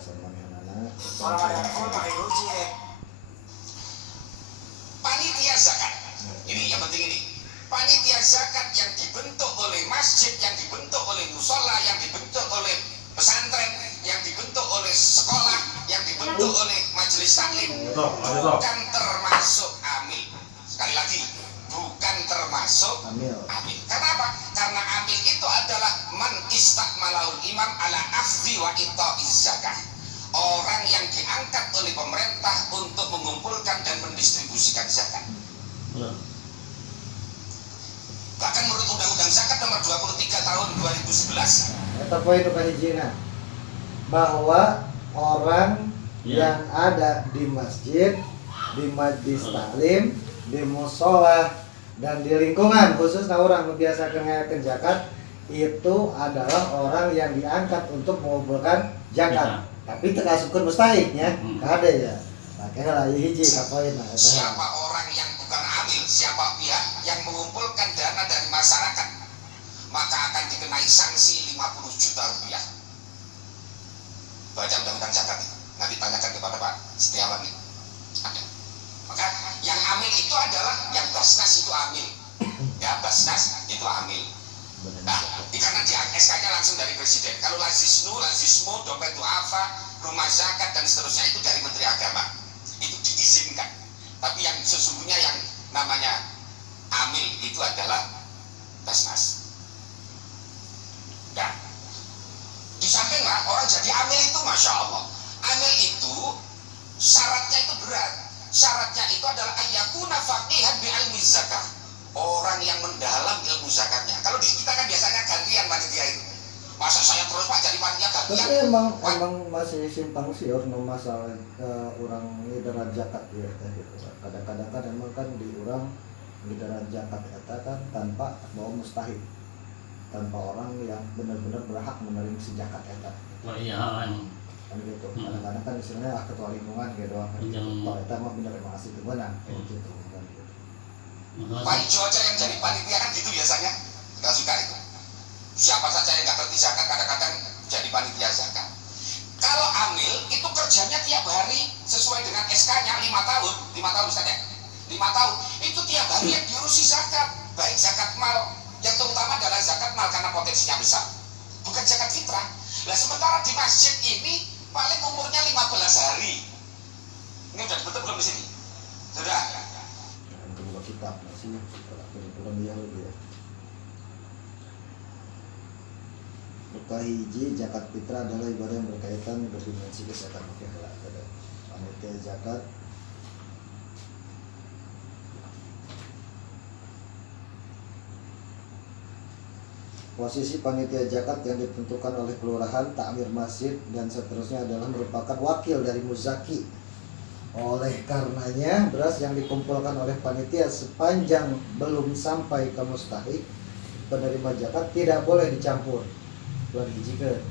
penjelasan manehna. Panitia zakat. Ini yang penting ini. Panitia zakat yang dibentuk oleh masjid, yang dibentuk oleh musola, yang dibentuk oleh pesantren, yang dibentuk oleh sekolah, yang dibentuk oleh majelis taklim, bukan termasuk amil. Sekali lagi, bukan termasuk amil. Karena apa? Karena amil itu adalah man istakmalahul imam ala akhdhi wa ita'iz zakah. Orang yang diangkat oleh pemerintah untuk mengumpulkan dan mendistribusikan zakat. Bahkan menurut Undang-Undang Zakat nomor 23 tahun 2011. Eta poin nu kahijina bahwa orang yang ada di masjid, di majlis taklim, di musola dan di lingkungan khususnya orang nu biasa ngayakeun zakat itu adalah orang yang diangkat untuk mengumpulkan zakat. Tapi terkasupkan mustahiknya, kada ya. Makanya lah hiji ka poin. Siapa orang yang bukan amil, siapa pihak yang mengumpulkan dana dari masyarakat, maka akan dikenai sanksi 50 juta rupiah. Baca undang-undang zakat itu. Nanti tanyakan kepada Pak Setiawan itu. Ada. Maka yang amil itu adalah yang Basnas itu amil. Ya, Basnas itu amil. Nah, karena di SK-nya langsung dari Presiden. Kalau lazisnu, dompet duafa, rumah zakat dan seterusnya itu dari Menteri Agama. Itu diizinkan. Tapi yang sesungguhnya yang namanya amil itu adalah Basnas. Nah, di samping lah orang jadi amil itu masya Allah. Amil itu syaratnya itu berat. Syaratnya itu adalah ayyakuna faqihan bi ilmi zakah. Orang yang mendalam ilmu zakatnya. Kalau di kita kan biasanya gantian panitia itu. Masa saya terus Pak jadi panitia gantian? Tapi emang masih simpang siur no masalah orang ngideran zakat ya gitu. Kadang-kadang kan emang kan di orang ngideran zakat eta kan tanpa bawa mustahik. Tanpa orang yang benar-benar berhak menerima si zakat eta. Oh iya Kan gitu. Kadang-kadang kan istilahnya ketua lingkungan gitu doang. Kalau eta mah bener emang asli temenan kayak gitu. Pak Ijo aja yang jadi panitia kan gitu biasanya. Nggak suka itu. Siapa saja yang nggak ngerti zakat kadang-kadang jadi panitia zakat. Kalau amil itu kerjanya tiap hari sesuai dengan SK-nya 5 tahun Ustaz ya. 5 tahun itu tiap hari yang diurusi zakat, baik zakat mal yang terutama adalah zakat mal karena potensinya besar, bukan zakat fitrah. Nah sementara di masjid ini paling umurnya 15 hari. Ini udah betul belum di sini? Sudah. Kedua kitab masih kurang dia lebih ya. Hiji zakat fitrah adalah ibadah yang berkaitan berdimensi kesehatan masyarakat. Panitia zakat posisi panitia zakat yang ditentukan oleh kelurahan, takmir masjid dan seterusnya adalah merupakan wakil dari muzaki. Oleh karenanya beras yang dikumpulkan oleh panitia sepanjang belum sampai ke mustahik penerima zakat tidak boleh dicampur. Buat hijikeun.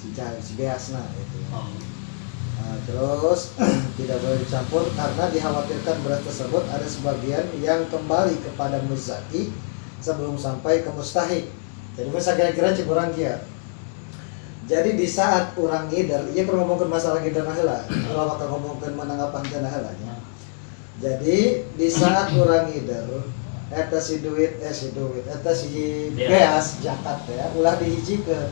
Si beasna itu. Nah, terus tidak boleh dicampur karena dikhawatirkan beras tersebut ada sebagian yang kembali kepada muzaki sebelum sampai ke mustahik. Jadi masa kira-kira cikurang kia. Jadi di saat orang ngider, ia perlu ngomongin masalah ngider heula. Kalau bakal ngomongin menanggapan kana heulanya. Jadi di saat orang ngider eta si duit eta si beas zakat ya ulah dihijikeun.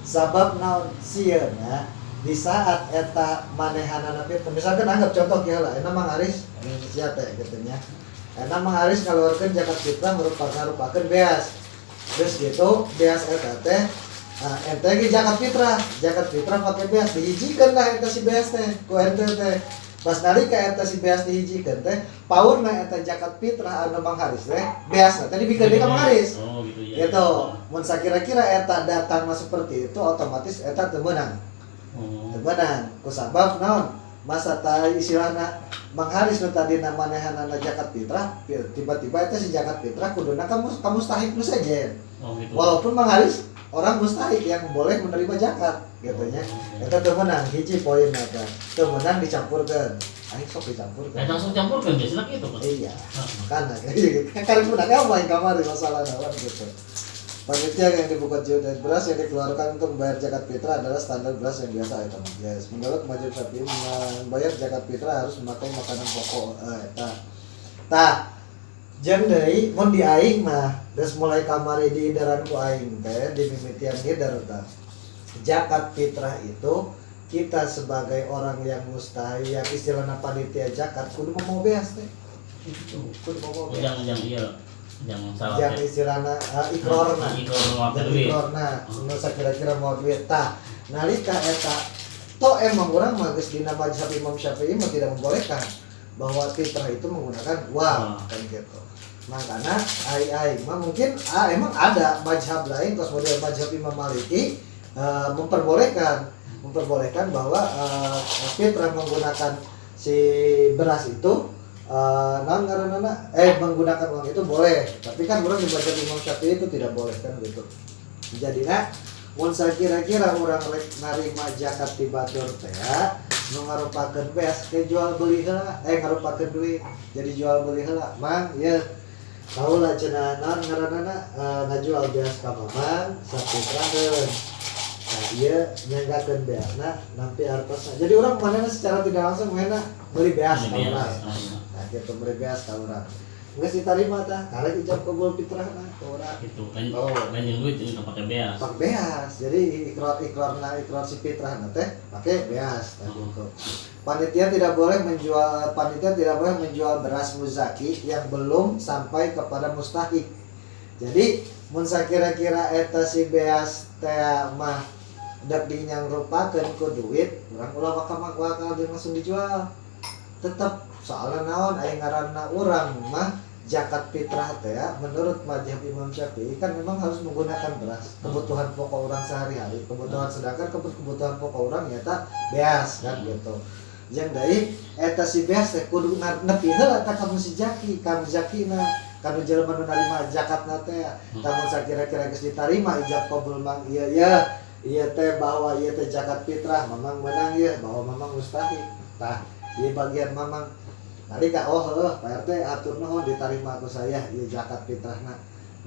Sabab naon sieuna di saat eta manehanana pieu misalkan anggap contoh kieu lah eta Mang Aris sia teh kitu nya. Eta Mang Aris ngaluarkeun zakat fitrah merupakan beas. Terus gitu beas eta teh ente ge zakat fitrah pakai beas dihijikeun lah eta si beas teh ku ente teh. Pas nalika eta si beas dihijikeun teh paurna eta zakat fitrah anu Mang Haris teh beasna teh dibikeun deui ka Mang Haris. Oh gitu ya. Gitu. Mun sakira-kira eta datang seperti itu otomatis eta teu meunang. Teu meunang. Ku sabab naon? Masa tah istilahna Mang Haris nu tadi manehanana zakat fitrah tiba-tiba eta si zakat fitrah kuduna ka mustahik nu sejen. Oh gitu. Walaupun Mang Haris orang mustahik yang boleh menerima zakat katanya. Eta teu meunang hiji poin eta. Teu meunang dicampurkeun. Aing sok dicampurkeun. Langsung campurkeun biasana kitu kan. Iya. Makana kan meunang apa yang kamari masalahna gitu. Panitia yang dibuka unit beras yang dikeluarkan untuk membayar zakat fitrah adalah standar beras yang biasa item guys. Menurut mazhab Syafi'i membayar zakat fitrah harus memakai makanan pokok tah jeung deui mun di aing mah geus mulai kamari di edaran ku aing teh di mimitian ngedar tah. Zakat fitrah itu kita sebagai orang yang mustahil yang istilahna panitia zakat kudu mau beas teh. Itu kudu mau beas. Jangan iya. Jangan salah. Jangan istilahna ikrorna. Ikrorna. Nusa kira-kira mau duit tah. Nalika eta toh emang urang mah geus dina mazhab Imam Syafi'i mah tidak membolehkan bahwa fitrah itu menggunakan uang kan gitu. Makanya ai mah mungkin emang ada mazhab lain kos model mazhab Imam Maliki memperbolehkan bahwa fitrah menggunakan si beras itu menggunakan uang itu boleh, tapi kan orang di mazhab Imam Syafi'i itu tidak boleh kan gitu. Jadinya mun kira-kira orang rek narima zakat ti batur teh nu ngarupakeun beas ke jual beli heula ngarupakeun duit jadi jual beli heula mang ya tahu lah cenah naon ngaranna ngajual beas ka mamang sapitraheun. Nah ieu nyanggakeun beasna nampi artosna. Jadi orang manehna secara tidak langsung mehna beli beas ka urang. Nah kitu beli beas ka urang. Geus ditarima tah, karek ijab qabul fitrahna ka urang. Itu kan lain yang duit itu pakai beas. Pakai beas. Jadi ikrar si fitrahna teh pakai beas tah gitu. Panitia tidak boleh menjual beras muzaki yang belum sampai kepada mustahik. Jadi mun sakira-kira eta si beas teh mah dak dinyangrupakeun ku duit, urang ulah bakal langsung dijual. Tetep soalnya naon aya ngaranna urang mah zakat fitrah teh menurut mazhab Imam Syafi'i kan memang harus menggunakan beras kebutuhan pokok orang sehari-hari, sedangkan kebutuhan pokok orang nyata beas kan gitu. Jeung deui eta si beas teh kudu nepi heula ta ka muzaki, ka muzakina kanu jelema nu narima zakatna teh. Tamun sakira-kira geus ditarima ijab qabul mang ieu teh bahwa ieu teh zakat fitrah mamang menang ieu bahwa mamang mustahil. Tah di bagian mamang nalika Pak RT atur nuhun ditarima ku saya ieu zakat fitrahna.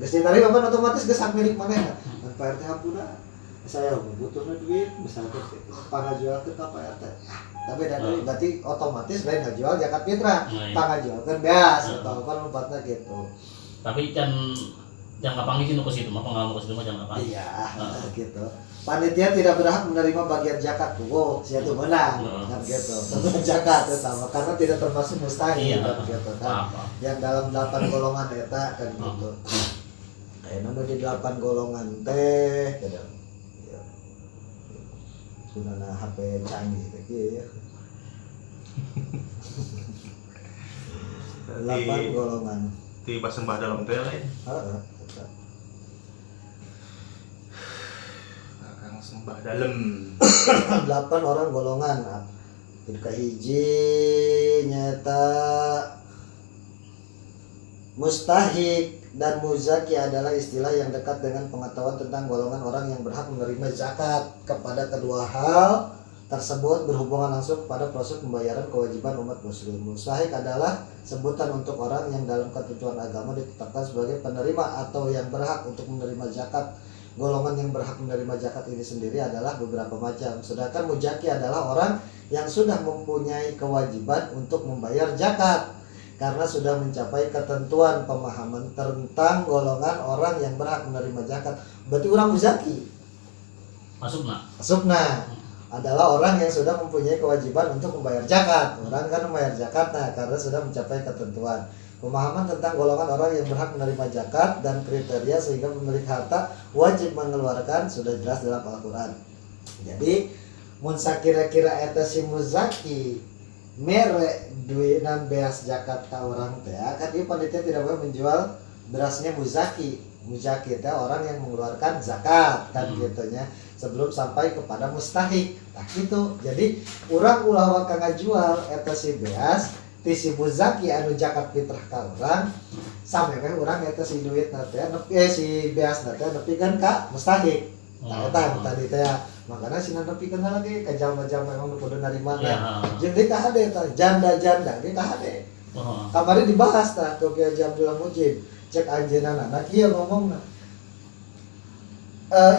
Geus ditarima kan otomatis geus hak milik manehna. Dan Pak RT hampura saya butuhna duit bisa pangajualkeun ka Pak RT. Tapi berarti otomatis lain ngajual zakat fitrah, pangajualkeun beas atau apa lompatna gitu. Tapi jangan panggil ke situ mah pengalaman ke situ mah jangan panggil. Iya, gitu. Panitia tidak berhak menerima bagian zakat. Siapa menang kan gitu. Tentu zakat sama karena tidak termasuk mustahil kan gitu kan. Yang dalam 8 golongan eta kan gitu. Kayak di 8 golongan teh gitu. Gunana HP canggih teh ya. 8 golongan. Di sembah dalam teh lain. Heeh. Akan sembah dalam. 8 orang golongan. Hiji nyata mustahik dan muzaki adalah istilah yang dekat dengan pengetahuan tentang golongan orang yang berhak menerima zakat. Kepada kedua hal tersebut berhubungan langsung pada proses pembayaran kewajiban umat muslim. Mustahik adalah sebutan untuk orang yang dalam ketentuan agama ditetapkan sebagai penerima atau yang berhak untuk menerima zakat. Golongan yang berhak menerima zakat ini sendiri adalah beberapa macam. Sedangkan muzaki adalah orang yang sudah mempunyai kewajiban untuk membayar zakat karena sudah mencapai ketentuan pemahaman tentang golongan orang yang berhak menerima zakat. Berarti orang muzaki masukna adalah orang yang sudah mempunyai kewajiban untuk membayar zakat. Orang kan membayar zakat karena sudah mencapai ketentuan pemahaman tentang golongan orang yang berhak menerima zakat dan kriteria sehingga pemilik harta wajib mengeluarkan sudah jelas dalam Al-Quran. Jadi mun sakira-kira eta si muzaki mere duinan beas zakat ka orang teh kan ieu panitia tidak boleh menjual berasnya muzaki teh orang yang mengeluarkan zakat kan gitunya sebelum sampai kepada mustahik. Nah gitu. Jadi urang ulah waka ngajual eta si beas ti si muzaki anu zakat fitrah ka urang samemeh urang eta si duitna teh si beasna teh nepikeun ka mustahik. Nah eta tadi teh makanya sih nepikeun lagi ka jalma-jalma emang kudu narimana. Jeung deui ka hade tah janda-janda ge ka hade. Kamari dibahas tah tuh Kiai Abdullah Mujib cek anjeunna nah kieu ngomongna.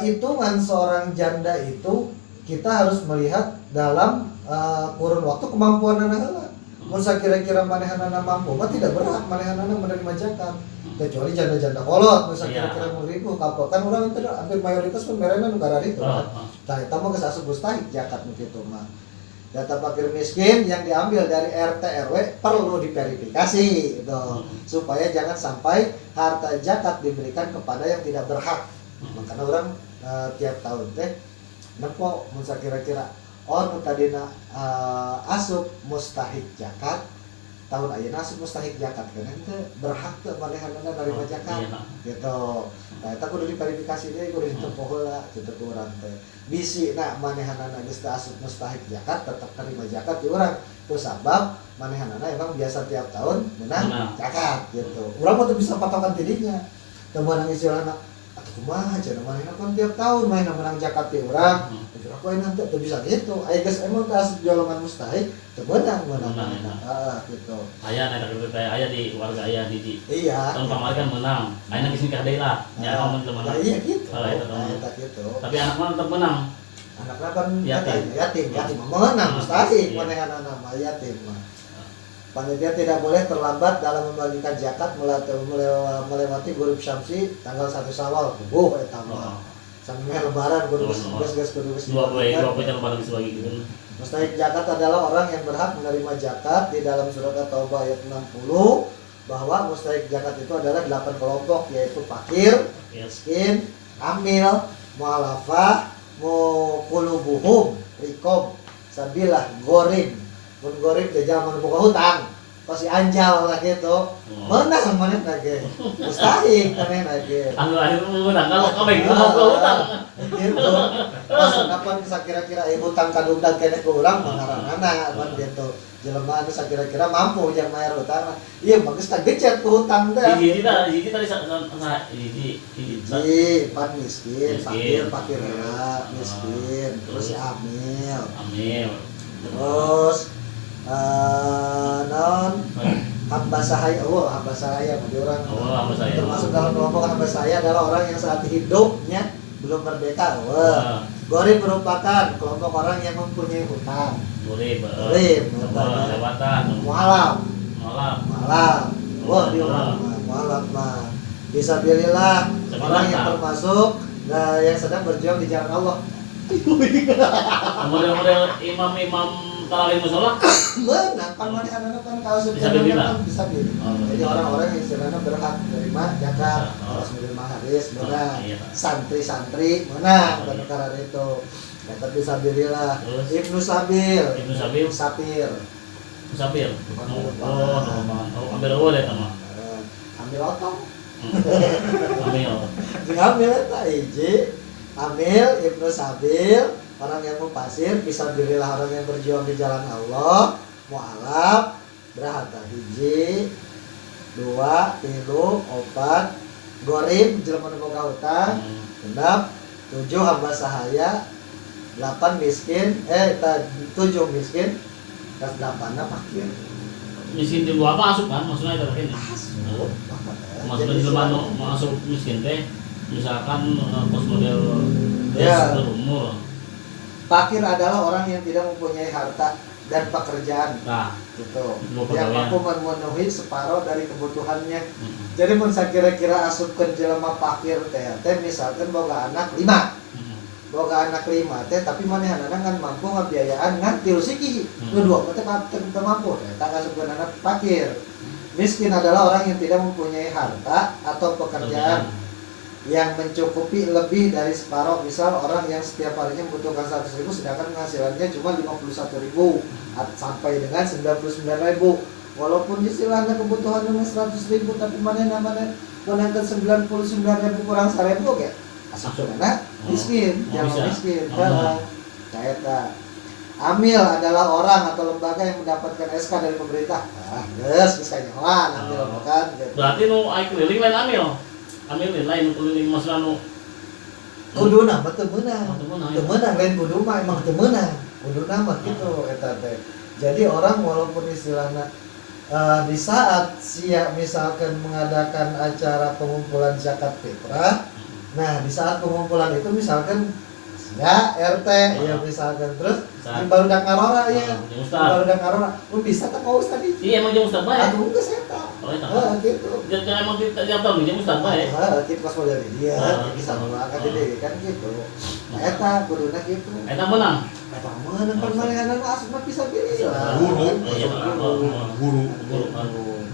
hitungan seorang janda itu kita harus melihat dalam kurun waktu kemampuan anak heula. Mun kira-kira manehanana mampu, mah tidak berhak manehanana menerima zakat. Kecuali janda-janda kolot, mun kira-kira mun ribu kapal kan urang teh hampir mayoritas pun merena nu gara itu. Tah eta mah geus asup mustahik zakat nu kitu mah. Data fakir miskin yang diambil dari RT RW perlu diverifikasi gitu. Supaya jangan sampai harta zakat diberikan kepada yang tidak berhak. Makanya orang tiap tahun teh nepo mun kira-kira nu tadina asup mustahik zakat tahun ayeuna asup mustahik zakat kan teh berhak teu manehanana narima zakat gitu. Nah eta kudu diverifikasi deui kudu ditempuh heula kitu ku urang teh. Bisina manehanana geus teu asup mustahik zakat tetep narima zakat di urang. Ku sabab manehanana emang biasa tiap tahun menang zakat gitu. Urang mah teu bisa patokan tidinya. Teu meunang istilahna atuh kumaha cenah manehna kan tiap tahun main menang zakat ti urang. Aku enak tuh bisa gitu. Ayo guys emang tas jolongan mustahik tebenang menang. Gitu. Ayah ada kayak ayah di keluarga ayah di. Iya. Tahun kemarin kan menang. Ayah nangis nikah deui lah. Ya kamu teman. Iya gitu. Itu gitu. Tapi anak mana tetap menang. Anaknya kan yatim menang mustahik manehanana mah yatim mah. Panitia tidak boleh terlambat dalam membagikan zakat melewati Ghurub Syamsi tanggal 1 Syawal. Eta mah. Sampai lebaran kudu geus kudu geus. Dua poin lebaran dibagi gitu. Mustahik zakat adalah orang yang berhak menerima zakat. Di dalam surat At-Taubah ayat 60 bahwa mustahik zakat itu adalah 8 kelompok, yaitu fakir, miskin, amil, mu'alafah, muqulubuhum, riqab, sabilah, gorim. Mun gorim teh jaman boga hutang. Pasti anjal lah gitu. Menang maneh lagi. Mustahik maneh lagi. Akhir menang kalau kamu mau hutang. Gitu. Pas kapan kira-kira hutang kadungdag keneh ku urang mangarana kan gitu. Jelema anu sakira-kira mampu jeung mayar hutang. Ieu mah geus kagecet ku hutang teh. Hiji tadi pan miskin, fakir miskin, terus si amil. Terus hamba sahaya bagi orang termasuk dalam kelompok hamba sahaya adalah orang yang saat hidupnya belum merdeka. Gorib merupakan kelompok orang yang mempunyai hutang. Gorib mualaf. Wah di orang mualaf mah fisabilillah orang yang termasuk yang sedang berjuang di jalan Allah. Model imam tarawih musola menang pan manehanana kan kalau sebenarnya bisa pilih. Jadi orang-orang yang istilahnya berhak menerima zakat, harus menerima hadis, menang. Santri-santri menang pada perkara itu. Dapat fisabilillah. Ibnu Sabil. Musafir. Ambil awal ya teman. Ambil otong. Ambil eta hiji. Amil Ibnu Sabil, orang yang mufasir, fisabilillah orang yang berjuang di jalan Allah, mu'alaf, berhata hiji, 2, 3, 4, gorib, jelema nu boga hutang, 6, 7 hamba sahaya, 8 miskin, 7 miskin, 8 fakir. Miskin di luar apa asup kan? Maksudnya itu begini. Maksudnya jelema nu masuk miskin teh misalkan pos model berumur. Fakir adalah orang yang tidak mempunyai harta dan pekerjaan. Gitu. Yang mampu memenuhi separuh dari kebutuhannya. Jadi mun kira-kira asupkeun jelema fakir teh misalkan boga anak 5. Boga anak 5 teh tapi manehanana kan mampu ngabiayaan ngan 3 siki. Nu 2 teh teu mampu eta asupkeun anak fakir. Miskin adalah orang yang tidak mempunyai harta atau pekerjaan yang mencukupi lebih dari separuh. Misal orang yang setiap harinya membutuhkan 100.000 sedangkan penghasilannya cuma 51.000 sampai dengan 99.000. Walaupun istilahnya kebutuhannya 100.000 tapi mana konekkan 99.000 kurang 1.000 ya asupna miskin, jangan miskin. Kayak amil adalah orang atau lembaga yang mendapatkan SK dari pemerintah. Geus kanyahoan amil kan gitu. Berarti nu ai keliling lain amil. Amil lain keliling maksudna nu kuduna mah teu meunang. Teu meunang lain kudu mah emang teu meunang. Kuduna mah kitu eta teh. Jadi orang walaupun istilahna di saat siap misalkan mengadakan acara pengumpulan zakat fitrah Nah di saat pengumpulan itu misalkan ya RT ya misalkan terus Ustaz. baru dak ngarora ya Jeung Ustaz. baru dak ngarora lu bisa tak mau Ustaz itu Iya emang jeung Ustaz bae. aku enggak saya Oh eta. gitu Jangan emang tiap tahun jeung Ustaz bae. kita pas model dia bisa mengangkat ide kan gitu nah eta kuduna gitu Eta menang. eta menang permainan asupna bisa pilih lah Guru. Iya, Guru.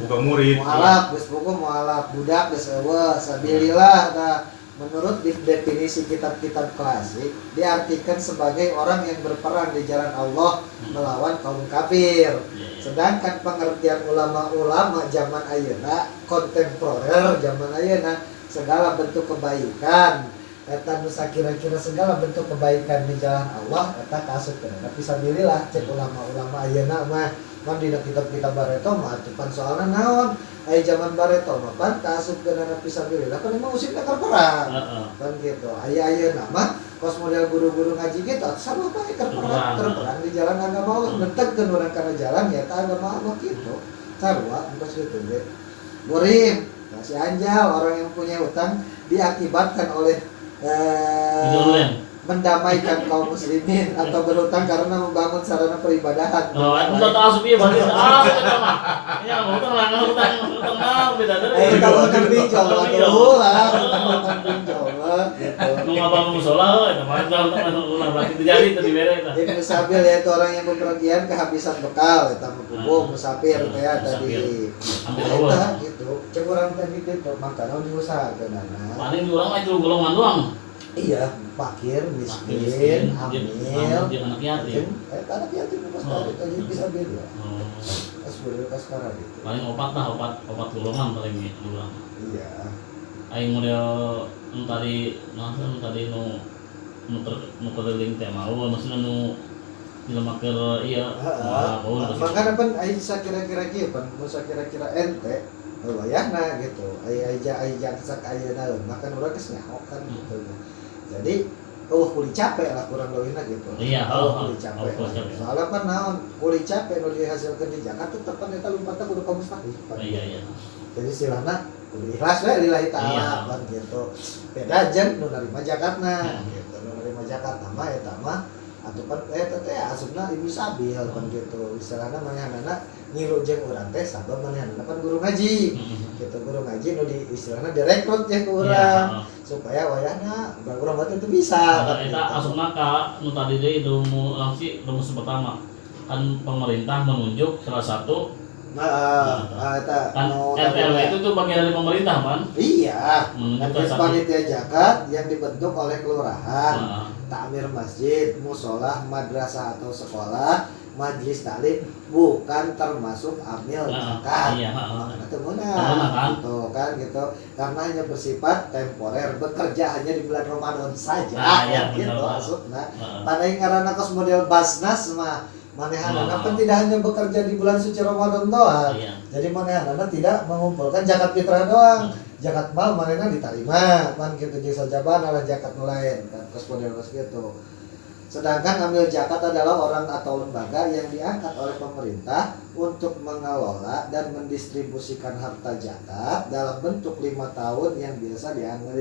Bukan murid. mualaf geus buku mualaf budak geus eueuh sabilillah nah menurut definisi kitab-kitab klasik diartikan sebagai orang yang berperang di jalan Allah melawan kaum kafir. Sedangkan pengertian ulama-ulama zaman ayeuna kontemporer zaman ayeuna segala bentuk kebaikan eta nu sakira-kira segala bentuk kebaikan di jalan Allah eta kaasupkeun. Tapi sabilillah cek ulama-ulama ayeuna mah kan dina kitab-kitab bareto mah cuman soalna naon aya zaman bareto mah pan kaasupkeun anak fisabilillah kan emang musimna keur perang. Kan gitu. Aya-ayeuna mah kos model guru-guru ngaji gitu sama bae keur perang di jalan agama Allah mentegkeun urang kana jalan ya ta agama Allah gitu. Sarua engkos kitu ge. Murim, si anjal orang yang punya utang diakibatkan oleh mendamaikan kaum muslimin atau berhutang karena membangun sarana peribadahan. Oh, itu tak asup ieu berarti. Eta mah. Nya hutang mah beda deui. Kalau kan pinjol atuh lah, kan pinjol gitu. Nu ngabangun musala eta mah ulah berarti terjadi tadi mere eta. Ibnu Sabil yaitu orang yang bepergian kehabisan bekal eta mah musafir teh ya tadi. Ambil eueuh. Eta gitu. Cek urang tadi gitu makana diusahakeun anak. Paling urang mah itu golongan doang. Iya, fakir, miskin, hamil, jeung anak yatim. anak yatim pas tadi bisa beda. Oh. Pas beda pas sekarang gitu. Paling opat golongan paling urang. Iya. Aing model nu tadi nu keliling teh mah maksudna nu jelema keur ieu Makanya pan aya kira-kira kieu pan, musa kira-kira ente wayahna gitu. Aya jaksa ayeuna makan urang geus nyaho kan gitu. Jadi kuli capek lah kurang lebihna gitu. Iya, kuli capek. Soalnya kan naon kuli capek nu dihasilkeun di Jakarta tetep eta lumpatna kudu ka mustahil. Iya. Jadi silahna kudu ikhlas we lillahi ta'ala kan gitu. Beda jeung nu narima zakatna gitu. Nu narima zakat mah eta mah atupan eta teh asupna ibu sabil kan gitu. Istilahna manehanana ngilu jeung urang teh sabab manehanana kan guru ngaji. Gitu guru ngaji nu di istilahna direkrut jeung ku urang supaya wayahna urang mah itu bisa. Eta asupna ka nu tadi deui rumus pertama. Kan pemerintah menunjuk salah satu eta kan RW itu tuh bagian dari pemerintah kan? Iya. Menunjuk Ada panitia zakat yang dibentuk oleh kelurahan, takmir masjid, musola, madrasah atau sekolah, majelis taklim bukan termasuk amil zakat. Iya, Makanya temenan kan? gitu kan gitu. Karena hanya bersifat temporer, bekerja hanya di bulan Ramadan saja. Iya, Gitu benar. maksudna. Tadi karena kos model Basnas mah manehanana kan tidak hanya bekerja di bulan suci Ramadan doang. Iya. Jadi manehanana tidak mengumpulkan zakat fitrah doang. Zakat mal manehna diterima kan gitu jeung sajaban ala zakat nu lain kan kos model gitu. Sedangkan amil zakat adalah orang atau lembaga yang diangkat oleh pemerintah untuk mengelola dan mendistribusikan harta zakat dalam bentuk 5 tahun yang biasa diambil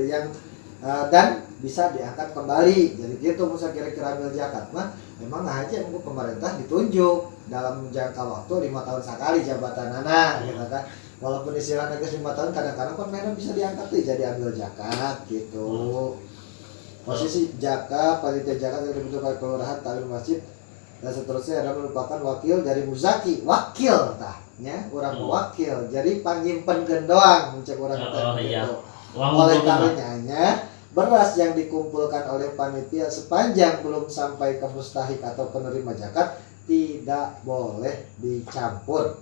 dan bisa diangkat kembali. Jadi gitu musa kira-kira amil zakat mah memang aja untuk pemerintah ditunjuk dalam jangka waktu 5 tahun sekali jabatanana gitu kan. Walaupun istilahnya ke 5 tahun kadang-kadang kan memang bisa diangkat tuh jadi ambil zakat gitu. Posisi zakat, panitia zakat yang dibentuk oleh kelurahan, takmir masjid dan seterusnya adalah merupakan wakil dari muzaki, wakil tahnya orang wakil. Jadi panyimpen doang mencek orang gitu. Oleh karenanya beras yang dikumpulkan oleh panitia sepanjang belum sampai ke mustahik atau penerima zakat tidak boleh dicampur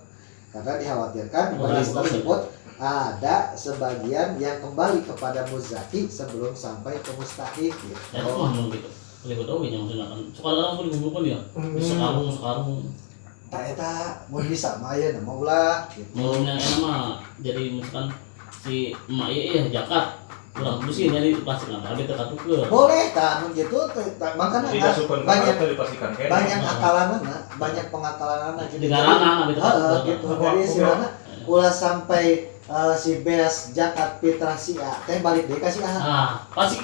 karena dikhawatirkan beras tersebut ada sebagian yang kembali kepada muzaki sebelum sampai ke mustahik gitu. Ya itu mah gitu. Ribet oge nya maksudna kan. Sekarang pun dikumpulkan ya. Sekarang. Tak eta mun bisa mah aya nama ulah gitu. Mulanya enak mah jadi misalkan si emak ieu zakat kurang bersih jadi plastik lah abi teka tukeun. Boleh kan gitu makanya banyak akalanana, banyak pengakalanana gitu. Digarana abi teka tukeun. Gitu. Jadi istilahna ulah sampai si beas zakat fitrah si A teh balik deui ka si A. Nah, pasti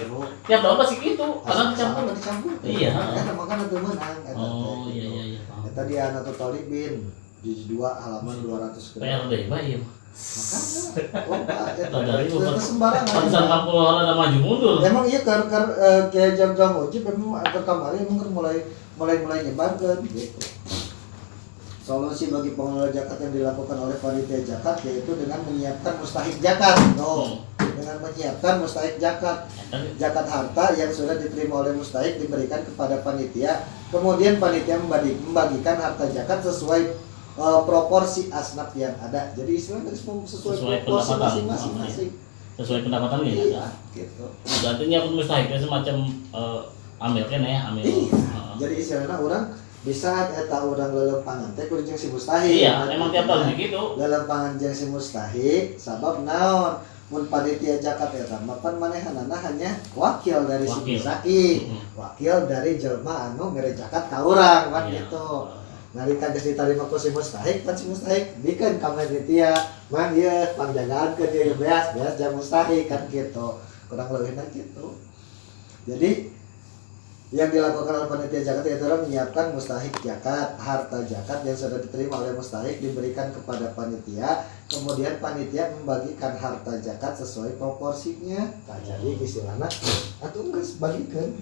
tiap tahun pasti gitu karena dicampur. dicampur. Iya. Eta makana teu meunang eta. Oh iya. Eta di Anatul Talibin juz 2 halaman 200 PRD bae ya. Makanya Dari itu sembarangan. Pantesan kampung orang ada maju mundur. Emang iya kayak jam-jam wajib emang ke kamari emang mulai nyebarkan gitu. Solusi bagi pengelola zakat yang dilakukan oleh panitia zakat yaitu dengan menyiapkan mustahik zakat. Dengan menyiapkan mustahik zakat. Zakat harta yang sudah diterima oleh mustahik diberikan kepada panitia. Kemudian panitia membagikan harta zakat sesuai proporsi asnaf yang ada. Jadi istilahnya sesuai proporsi masing-masing. Sesuai pendapatan ya. Iya, gitu. Berarti nyiapin mustahik semacam ambil kan ya, ambil. Iya. Jadi istilahnya orang di saat eta urang lelempangan teh kudu jeung si mustahik. Iya, emang tiap tahun begitu. Lelempangan jeung si mustahik sabab naon? Mun panitia zakat eta mah pan manehanana hanya wakil dari si mustahik, wakil dari jelma anu mere zakat ka urang kan gitu. Nalika geus ditarima ku si mustahik, pan si mustahik bikeun ka panitia, mang ieu pangjagaan ke dia beas jeung mustahik kan gitu. Kurang lebihna gitu. Jadi yang dilakukan oleh panitia zakat yaitu menyiapkan mustahik zakat, harta zakat yang sudah diterima oleh mustahik diberikan kepada panitia, kemudian panitia membagikan harta zakat sesuai proporsinya. Nah, jadi istilahnya atuh geus bagikan.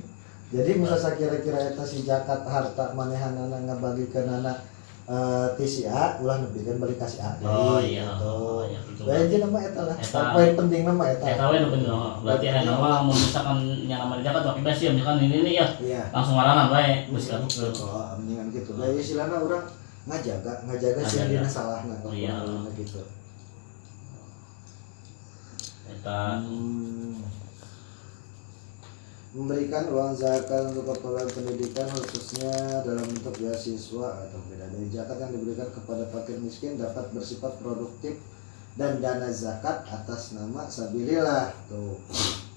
Jadi misalnya kira-kira eta si zakat harta manehanana ngabagikeun anak TCA ulah nebikeun balik ka si A. Oh iya. Gitu. Oh iya gitu. Bae aja nama eta lah. Poin penting nama eta. Eta we nu penting. Berarti aya nama mun misalkan nya nama zakat pakai basi ya misalkan ini ya. Iya. Langsung ngaranan bae geus atuh. Oh, mendingan gitu. Bae istilahna urang ngajaga sih dina salahna kalau iya. gitu. Eta memberikan uang zakat untuk keperluan pendidikan khususnya dalam bentuk beasiswa atau beda dari zakat yang diberikan kepada fakir miskin dapat bersifat produktif dan dana zakat atas nama sabilillah tuh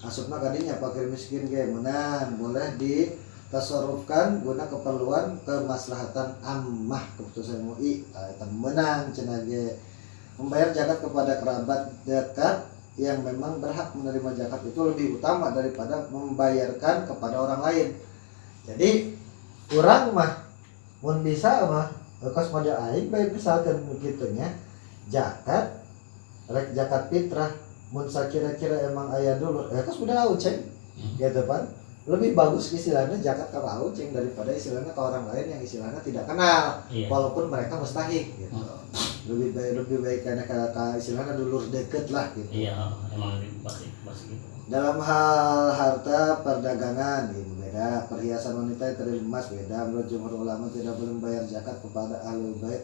asupna kadinya fakir miskin ge meunang boleh ditasarrufkan guna keperluan kemaslahatan ammah keputusan MUI eta meunang cenah ge membayar zakat kepada kerabat dekat yang memang berhak menerima zakat itu lebih utama daripada membayarkan kepada orang lain. Jadi orang mah mun bisa mah kos model aing bae misalkan begitunya zakat rek zakat fitrah mun sakira-kira emang aya dulu kos udah auceng gitu kan. Lebih bagus istilahnya zakat ka auceng daripada istilahnya ke orang lain yang istilahnya tidak kenal walaupun mereka mustahik gitu. Lebih baik karena istilahnya dulur deket lah gitu. Iya, emang pasti gitu. Dalam hal harta perdagangan ini beda, perhiasan wanita dari emas beda. Menurut jumhur ulama tidak boleh membayar zakat kepada ahlul bait.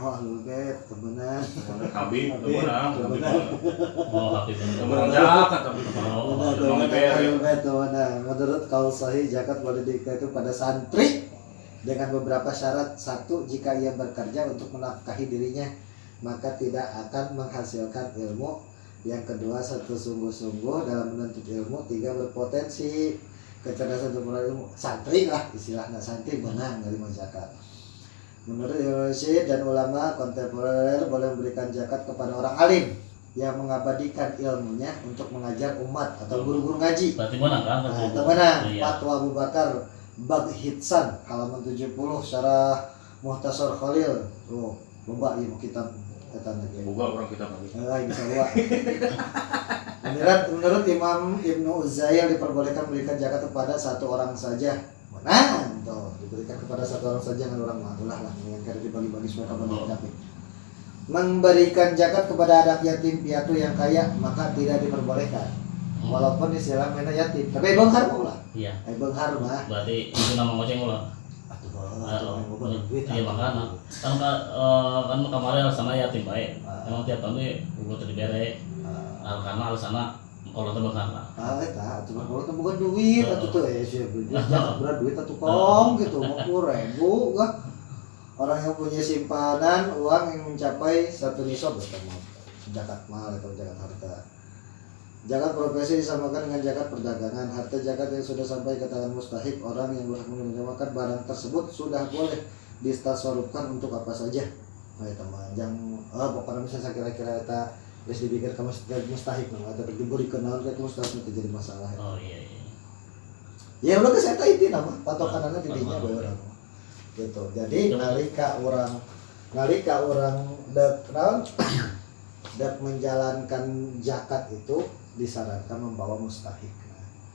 Oh, ahlul bait temenan. Habib temenan. Oh, tapi Temenan zakat tapi. Ahlul bait temenan. Menurut kaul sahih zakat boleh dikenakan pada santri dengan beberapa syarat. Satu, jika ia bekerja untuk menafkahi dirinya maka tidak akan menghasilkan ilmu. Yang kedua, satu sungguh-sungguh dalam menuntut ilmu. Tiga, berpotensi kecerdasan untuk meraih ilmu. Santri lah istilahnya, santri menang dari zakat. Menurut Indonesia dan ulama kontemporer boleh memberikan zakat kepada orang alim yang mengabadikan ilmunya untuk mengajar umat atau guru-guru ngaji. berarti menang kan? Itu menang. Fatwa Abu Bakar Baghitsan halaman 70 syarah Muhtasar Khalil. Tuh, loba ieu kitab eta lagi. Boga orang kita lagi. Bisa luar. Menurut Imam Ibnu Uzail diperbolehkan memberikan zakat kepada satu orang saja. Menang tuh, diberikan kepada satu orang saja dengan orang matulah lah yang kada dibagi-bagi supaya kapan dikapi. Memberikan zakat kepada anak yatim piatu yang kaya maka tidak diperbolehkan. Walaupun istilah mana yatim, tapi benghar lah. Iya. Benghar mah. Berarti itu nama ngoceng ulah. Iya makanya kan kemarin alasannya yatim baik. Emang tiap tahun ini gue tadi bere. Karena alasannya kalau itu benghar lah. Eta atuh kalau teu bukan duit atuh teu sia jangan berat duit atuh kong gitu 50.000 gah. Orang yang punya simpanan uang yang mencapai 1 nisab bertemu zakat mal atau zakat harta. Zakat profesi disamakan dengan zakat perdagangan. Harta zakat yang sudah sampai ke tangan mustahik, orang yang berhak menerima barang tersebut sudah boleh ditasarrufkan untuk apa saja. teman yang pokoknya misalnya saya kira-kira eta geus dipikir ka mustahik nah eta diberi kenal kayak mustahik itu jadi masalah. Oh iya iya. Ya udah geus eta intina mah patokanana di dinya bae urang. Gitu. Jadi nalika orang dek menjalankan zakat itu disarankan membawa mustahik.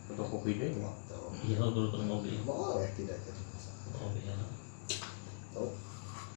Foto kopi deh. Gitu. Iya kalau dulu mobil. Boleh tidak jadi masalah. Oh iya. Tuh.